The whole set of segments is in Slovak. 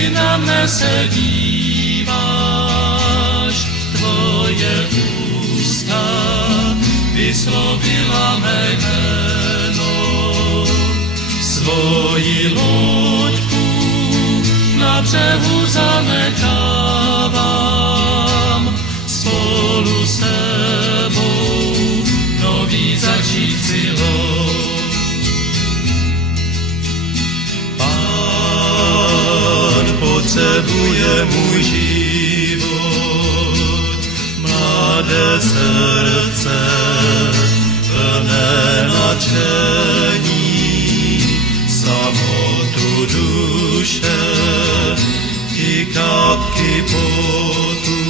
si na mne se díváš, tvoje ústa vyslovila mé jméno. Svoji loďku na břehu zanechávám, spolu s tebou nový začít si loď. Pán potřebuje můj život, mladé srdce plné nadšení, samotu duše i kapky potu.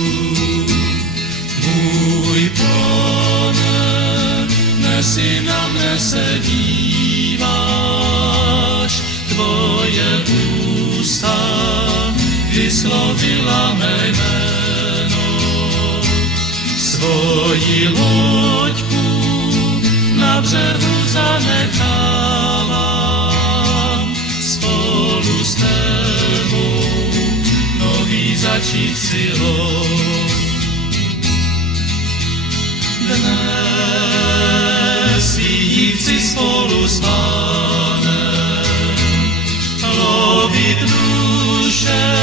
Můj Pane, nesi na mne se díváš, tvoje ústa vyslovila mé jméno. Svoji loďku na břehu zanechávám, spolu s tebou nový začít si loď. Dnes jít si spolu s Pánem, lovit duše,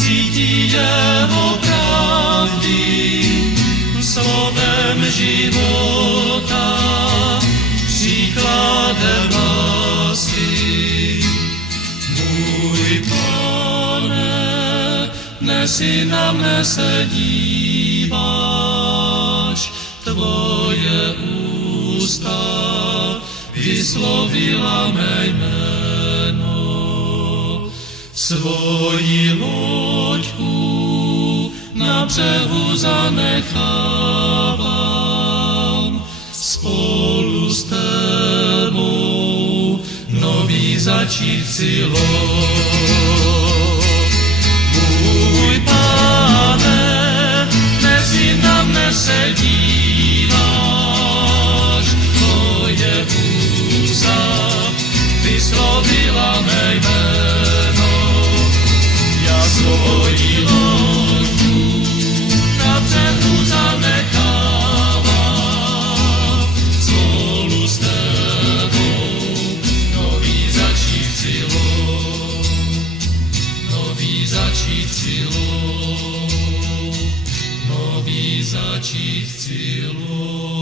cítí jeho pravdy, slovem života, příkladem lásky. Můj Pane, nesi na mne se díváš, tvoje ústa vyslovila mé jméno. Svoji loďku na břehu zanechávám, spolu s tebou nový začít si loď. Můj Pane, nesi na mne se díváš, tvoje ústa vyslovila mé jméno. Já svoji loďku na břehu zanechávám, spolu s tebou nový začít si loď, nový začít si loď, nový začít si loď.